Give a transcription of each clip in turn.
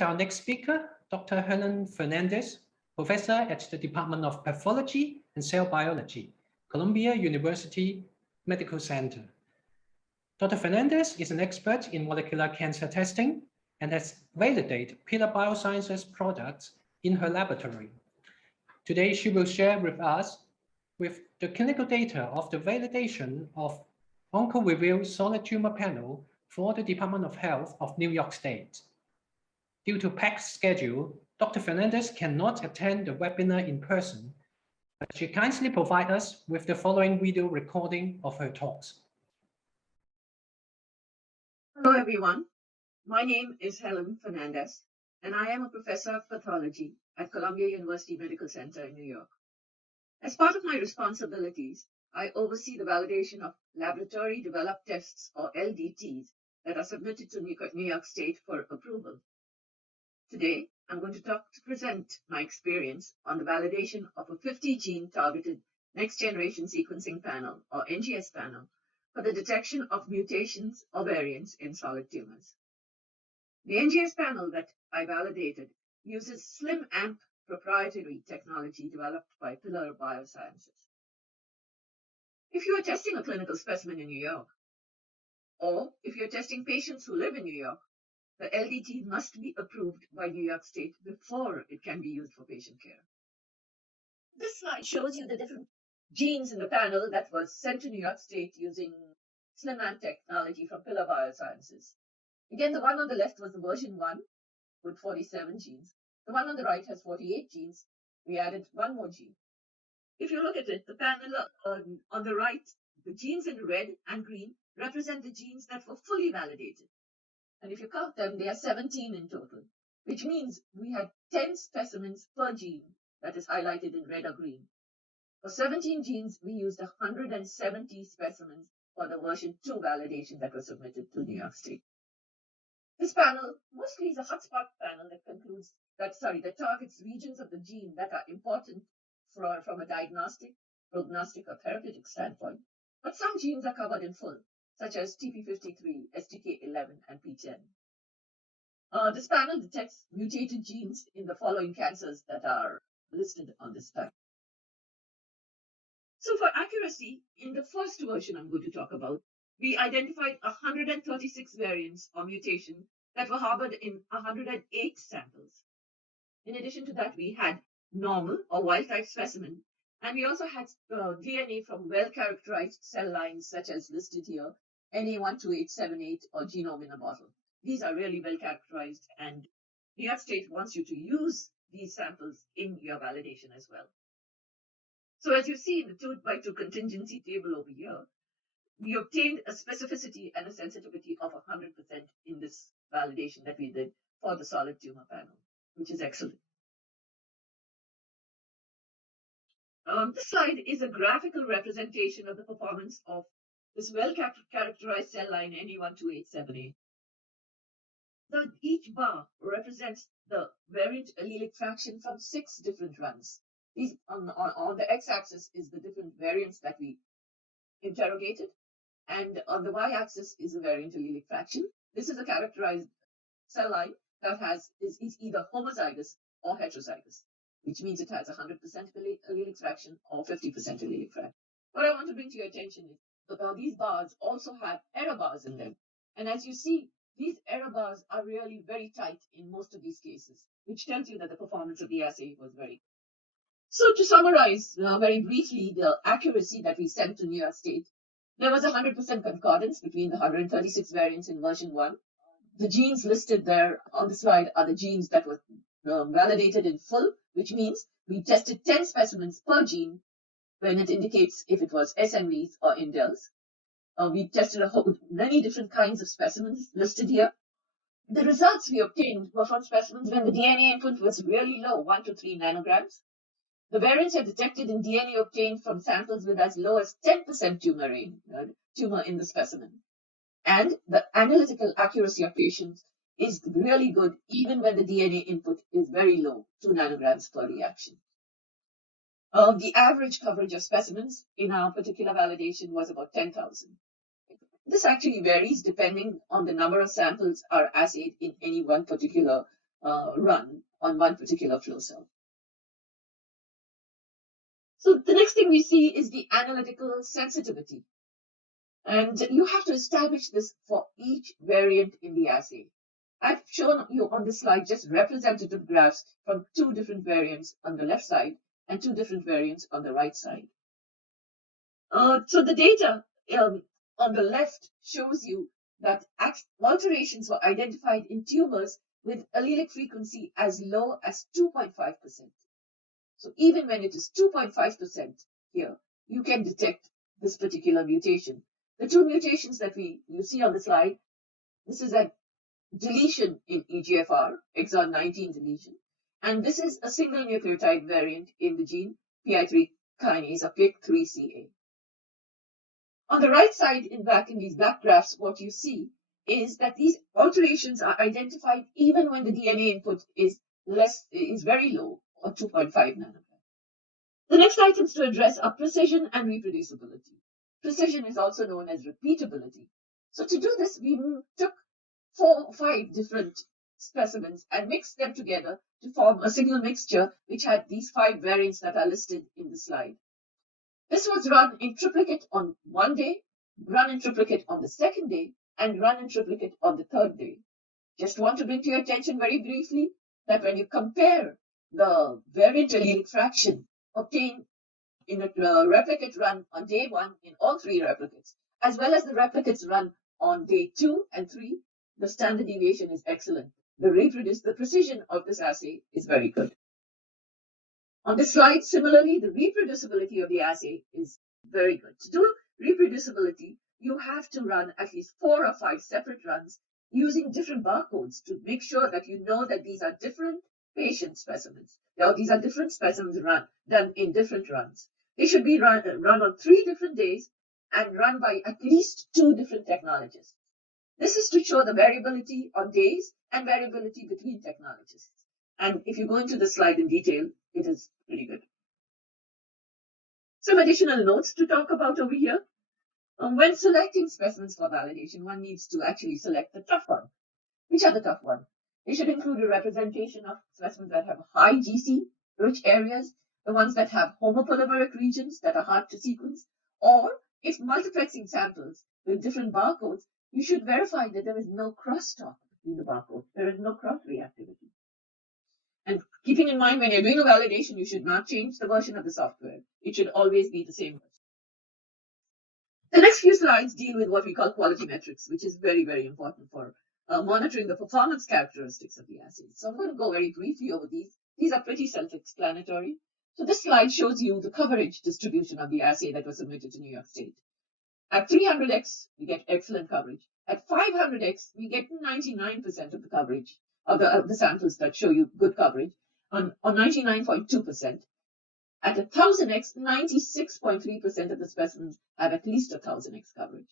Our next speaker, Dr. Helen Fernandez, professor at the Department of Pathology and Cell Biology, Columbia University Medical Center. Dr. Fernandez is an expert in molecular cancer testing and has validated Pillar Biosciences products in her laboratory. Today, she will share with us the clinical data of the validation of OncoReview solid tumor panel for the Department of Health of New York State. Due to packed schedule, Dr. Fernandez cannot attend the webinar in person, but she kindly provides us with the following video recording of her talks. Hello, everyone. My name is Helen Fernandez, and I am a professor of pathology at Columbia University Medical Center in New York. As part of my responsibilities, I oversee the validation of laboratory-developed tests, or LDTs, that are submitted to New York State for approval. Today, I'm going to present my experience on the validation of a 50-gene targeted next-generation sequencing panel, or NGS panel, for the detection of mutations or variants in solid tumors. The NGS panel that I validated uses SlimAmp proprietary technology developed by Pillar Biosciences. If you are testing a clinical specimen in New York, or if you're testing patients who live in New York, the LDT must be approved by New York State before it can be used for patient care. This slide shows you the different genes in the panel that was sent to New York State using SlimAmp technology from Pillar Biosciences. Again, the one on the left was the version 1 with 47 genes. The one on the right has 48 genes. We added one more gene. If you look at it, the panel on the right, the genes in red and green represent the genes that were fully validated. And if you count them, they are 17 in total, which means we had 10 specimens per gene that is highlighted in red or green. For 17 genes, we used 170 specimens for the version 2 validation that was submitted to New York State. This panel mostly is a hotspot panel that targets regions of the gene that are important from a diagnostic, prognostic, or therapeutic standpoint. But some genes are covered in full, such as TP53, STK11, and PTEN. This panel detects mutated genes in the following cancers that are listed on this slide. So for accuracy, in the first version I'm going to talk about, we identified 136 variants or mutations that were harbored in 108 samples. In addition to that, we had normal or wild-type specimen, and we also had DNA from well-characterized cell lines such as listed here, NA12878 or genome in a bottle. These are really well-characterized, and New York State wants you to use these samples in your validation as well. So as you see in the 2x2 contingency table over here, we obtained a specificity and a sensitivity of 100% in this validation that we did for the solid tumor panel, which is excellent. This slide is a graphical representation of the performance of this well-characterized cell line NA12878. Each bar represents the variant allelic fraction from 6 different runs. These on the x-axis is the different variants that we interrogated, and on the y-axis is the variant allelic fraction. This is a characterized cell line that is either homozygous or heterozygous, which means it has 100% allelic fraction or 50% allelic fraction. What I want to bring to your attention is that these bars also have error bars in them. And as you see, these error bars are really very tight in most of these cases, which tells you that the performance of the assay was very good. So to summarize very briefly the accuracy that we sent to New York State, there was 100% concordance between the 136 variants in version 1. The genes listed there on the slide are the genes that were validated in full, which means we tested 10 specimens per gene when it indicates if it was SNVs or indels. We tested many different kinds of specimens listed here. The results we obtained were from specimens when the DNA input was really low, 1 to 3 nanograms. The variants are detected in DNA obtained from samples with as low as 10% tumor in the specimen. And the analytical accuracy of patients is really good even when the DNA input is very low, 2 nanograms per reaction. The average coverage of specimens in our particular validation was about 10,000. This actually varies depending on the number of samples are assayed in any one particular run on one particular flow cell. So the next thing we see is the analytical sensitivity. And you have to establish this for each variant in the assay. I've shown you on this slide just representative graphs from 2 different variants on the left side and 2 different variants on the right side. So the data on the left shows you that alterations were identified in tumors with allelic frequency as low as 2.5%. So even when it is 2.5% here, you can detect this particular mutation. The 2 mutations that you see on the slide, this is a deletion in EGFR, exon 19 deletion, and this is a single nucleotide variant in the gene PI3 kinase, or PIK3CA. On the right side, in these black graphs, what you see is that these alterations are identified even when the DNA input is very low, or 2.5 nanogram. The next items to address are precision and reproducibility. Precision is also known as repeatability. So to do this, we took 4 or 5 different specimens and mixed them together to form a single mixture which had these 5 variants that are listed in the slide. This was run in triplicate on one day, run in triplicate on the second day, and run in triplicate on the third day. Just want to bring to your attention very briefly that when you compare the variant allelic fraction obtained in a replicate run on day 1 in all 3 replicates, as well as the replicates run on day 2 and 3, the standard deviation is excellent. The precision of this assay is very good. On this slide, similarly, the reproducibility of the assay is very good. To do reproducibility, you have to run at least 4 or 5 separate runs using different barcodes to make sure that you know that these are different patient specimens. Now, these are different specimens done in different runs. They should be run on 3 different days and run by at least 2 different technologists. This is to show the variability on days and variability between technologists. And if you go into the slide in detail, it is pretty good. Some additional notes to talk about over here. When selecting specimens for validation, one needs to actually select the tough one. Which are the tough ones? They should include a representation of specimens that have high GC-rich areas, the ones that have homopolymeric regions that are hard to sequence, or if multiplexing samples with different barcodes, you should verify that there is no crosstalk between the barcodes. There is no cross-reactivity. And keeping in mind, when you're doing a validation, you should not change the version of the software. It should always be the same version. The next few slides deal with what we call quality metrics, which is very, very important for monitoring the performance characteristics of the assays. So I'm going to go very briefly over these. These are pretty self-explanatory. So this slide shows you the coverage distribution of the assay that was submitted to New York State. At 300x, we get excellent coverage. At 500x, we get 99% of the coverage of the samples that show you good coverage, on 99.2%. At 1000x, 96.3% of the specimens have at least 1000x coverage.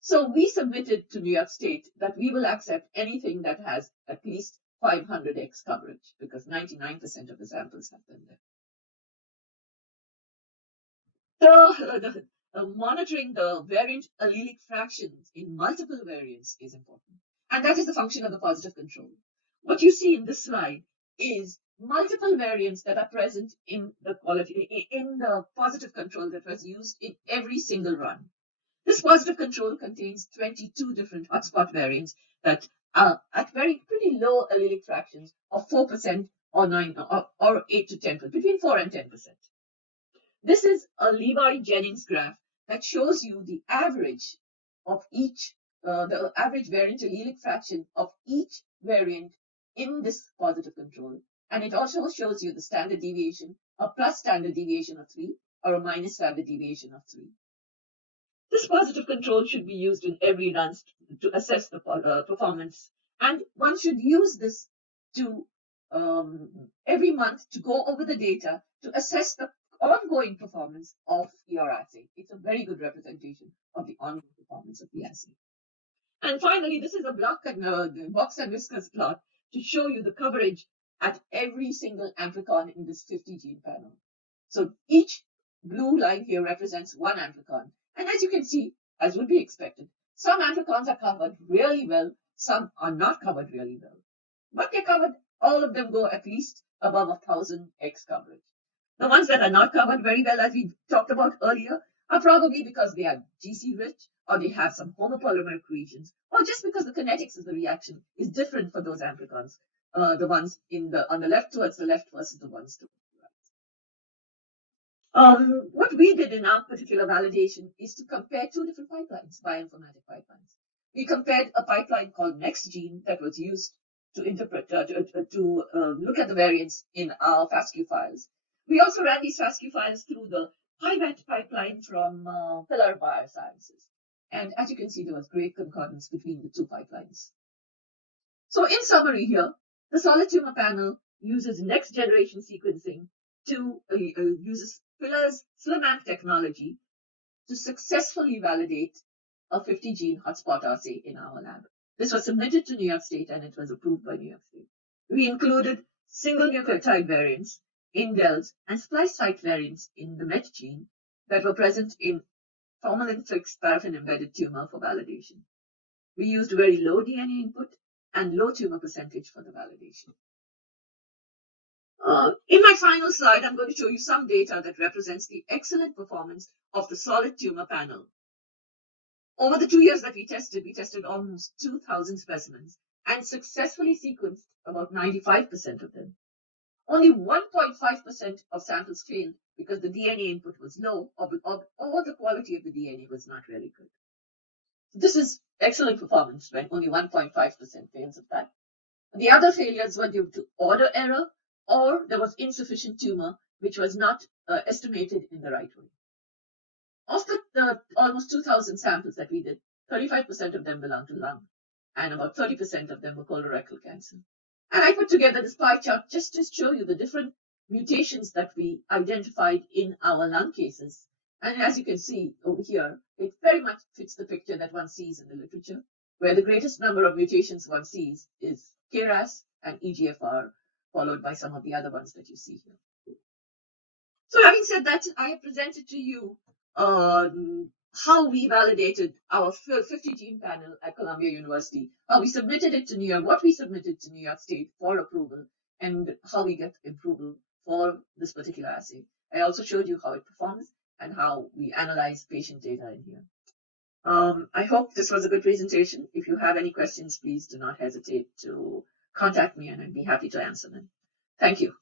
So we submitted to New York State that we will accept anything that has at least 500x coverage, because 99% of the samples have them there. So monitoring the variant allelic fractions in multiple variants is important. And that is the function of the positive control. What you see in this slide is multiple variants that are present in the positive control that was used in every single run. This positive control contains 22 different hotspot variants that are at pretty low allelic fractions of 4% or 8 to 10%, between 4 and 10%. This is a Levi-Jennings graph that shows you the average of the average variant allelic fraction of each variant in this positive control. And it also shows you the standard deviation, a plus standard deviation of 3 or a minus standard deviation of 3. This positive control should be used in every run to assess the performance. And one should use this to every month to go over the data to assess the ongoing performance of your assay. It's a very good representation of the ongoing performance of the assay. And finally, this is a box and whiskers plot to show you the coverage at every single amplicon in this 50 gene panel. So each blue line here represents one amplicon. And as you can see, as would be expected, some amplicons are covered really well, some are not covered really well. But they're covered all of them go at least above 1,000x coverage. The ones that are not covered very well, as we talked about earlier, are probably because they are GC rich, or they have some homopolymeric regions, or just because the kinetics of the reaction is different for those amplicons, the ones on the left towards the left versus the ones to the right. What we did in our particular validation is to compare two different pipelines, bioinformatic pipelines. We compared a pipeline called NextGene that was used to interpret, to look at the variants in our FASTQ files. We also ran these FASTQ files through the Hightlight pipeline from Pillar Biosciences. And as you can see, there was great concordance between the two pipelines. So in summary here, the solid tumor panel uses next generation sequencing to uses Pillar's SlimAmp technology to successfully validate a 50-gene hotspot assay in our lab. This was submitted to New York State and it was approved by New York State. We included single nucleotide variants, indels, and splice site variants in the MET gene that were present in formalin-fixed paraffin-embedded tumor for validation. We used very low DNA input and low tumor percentage for the validation. In my final slide, I'm going to show you some data that represents the excellent performance of the solid tumor panel. Over the 2 years that we tested almost 2,000 specimens and successfully sequenced about 95% of them. Only 1.5% of samples failed because the DNA input was low or the quality of the DNA was not really good. This is excellent performance when only 1.5% fails of that. The other failures were due to order error or there was insufficient tumor which was not estimated in the right way. Of the almost 2,000 samples that we did, 35% of them belonged to lung and about 30% of them were colorectal cancer. And I put together this pie chart just to show you the different mutations that we identified in our lung cases. And as you can see over here, it very much fits the picture that one sees in the literature, where the greatest number of mutations one sees is KRAS and EGFR, followed by some of the other ones that you see here. So having said that, I have presented to you how we validated our 50-gene panel at Columbia University, how we submitted it to New York, what we submitted to New York State for approval, and how we get approval for this particular assay. I also showed you how it performs and how we analyze patient data in here. I hope this was a good presentation. If you have any questions, please do not hesitate to contact me and I'd be happy to answer them. Thank you.